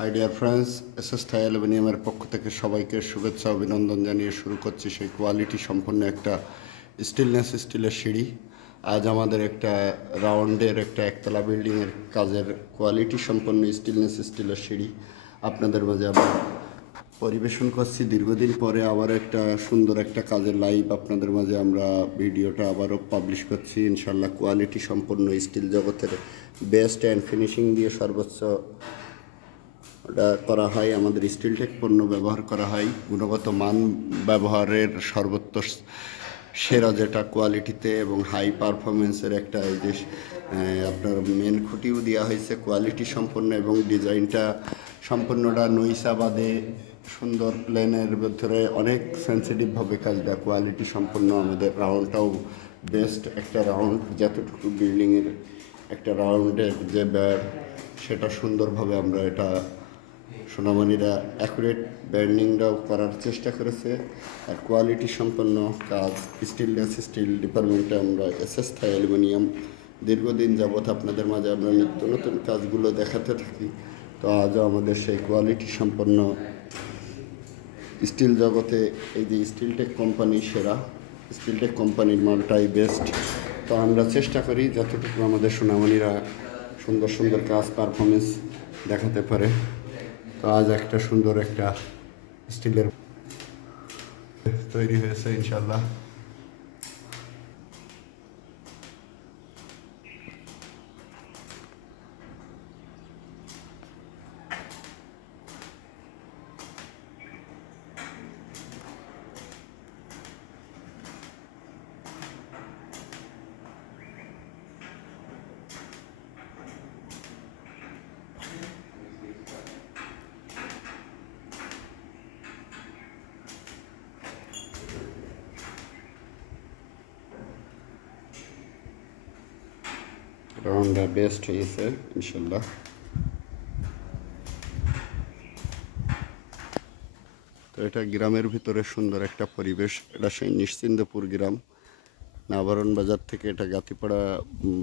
High dear friends, SS থাই অ্যালুমিনিয়ামের পক্ষ থেকে সবাইকে শুভেচ্ছা অভিনন্দন জানিয়ে শুরু করছি সেই কোয়ালিটি সম্পন্ন একটা স্টিলনেস স্টিলের সিঁড়ি। আজ আমাদের একটা রাউন্ডের একটা একতলা বিল্ডিংয়ের কাজের কোয়ালিটি সম্পন্ন স্টিলনেস স্টিলের সিঁড়ি আপনাদের মাঝে আমরা পরিবেশন করছি। দীর্ঘদিন পরে আবার একটা সুন্দর একটা কাজের লাইভ আপনাদের মাঝে আমরা ভিডিওটা আবারও পাবলিশ করছি। ইনশাল্লাহ কোয়ালিটি সম্পন্ন স্টিল জগতের বেস্ট অ্যান্ড ফিনিশিং দিয়ে সর্বোচ্চ ওটা করা হয়। আমাদের স্টিলটেক পণ্য ব্যবহার করা হয়, গুণগত মান ব্যবহারের সর্বোচ্চ সেরা যেটা কোয়ালিটিতে এবং হাই পারফরমেন্সের একটা এই যে আপনার মেন খুঁটিও দেওয়া হয়েছে কোয়ালিটি সম্পন্ন এবং ডিজাইনটা সম্পূর্ণটা নইসা বাদে সুন্দর প্লেনের ভিতরে অনেক সেন্সিটিভভাবে কাজ দেয়। কোয়ালিটি সম্পন্ন আমাদের রাউন্ডটাও বেস্ট একটা রাউন্ড, যতটুকু বিল্ডিংয়ের একটা রাউন্ডের যে ব্যাড সেটা সুন্দরভাবে আমরা এটা সোনামণিরা অ্যাকুরেট ব্যান্ডিংটাও করার চেষ্টা করেছে। আর কোয়ালিটি সম্পন্ন কাজ স্টিলনেস স্টিল ডিপার্টমেন্টে আমরা এসএস থাই অ্যালুমিনিয়াম দীর্ঘদিন যাবৎ আপনাদের মাঝে আমরা নিত্য নতুন কাজগুলো দেখাতে থাকি। তো আজও আমাদের সেই কোয়ালিটি সম্পন্ন স্টিল জগতে এই যে স্টিলটেক কোম্পানি সেরা, স্টিলটেক কোম্পানির মালটাই বেস্ট। তো আমরা চেষ্টা করি যতটুকু আমাদের সোনামণিরা সুন্দর সুন্দর কাজ পারফরমেন্স দেখাতে পারে। তো আজ একটা সুন্দর একটা স্টিলের তৈরি হয়েছে ইনশাল্লাহ। রাউন্ডটা বেস্ট হয়েছে ইনশাল্লাহ। তো এটা গ্রামের ভিতরে সুন্দর একটা পরিবেশ। এটা সেই নিশ্চিন্দপুর গ্রাম, নাবারণ বাজার থেকে, এটা গাতিপাড়া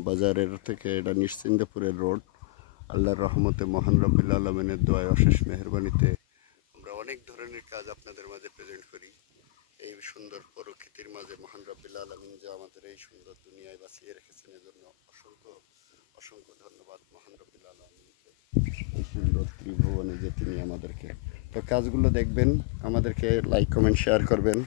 বাজারের থেকে এটা নিশ্চিন্দপুরের রোড। আল্লাহর রহমতে, মহান রব্বুল আলমিনের দোয়ায়, অশেষ মেহরবানিতে আমরা অনেক ধরনের কাজ আপনাদের মাঝে প্রেজেন্ট করি। এই সুন্দর প্রকৃতির মাঝে মহান রব্বুল আলমিন যে আমাদের এই সুন্দর দুনিয়ায় বাঁচিয়ে রেখেছেন, এজন্য অসংখ্য অসংখ্য ধন্যবাদ মহান রব্বুল আলমিনকে। এই সুন্দর ত্রিভুবনে যে তিনি আমাদেরকে, তো কাজগুলো দেখবেন, আমাদেরকে লাইক কমেন্ট শেয়ার করবেন।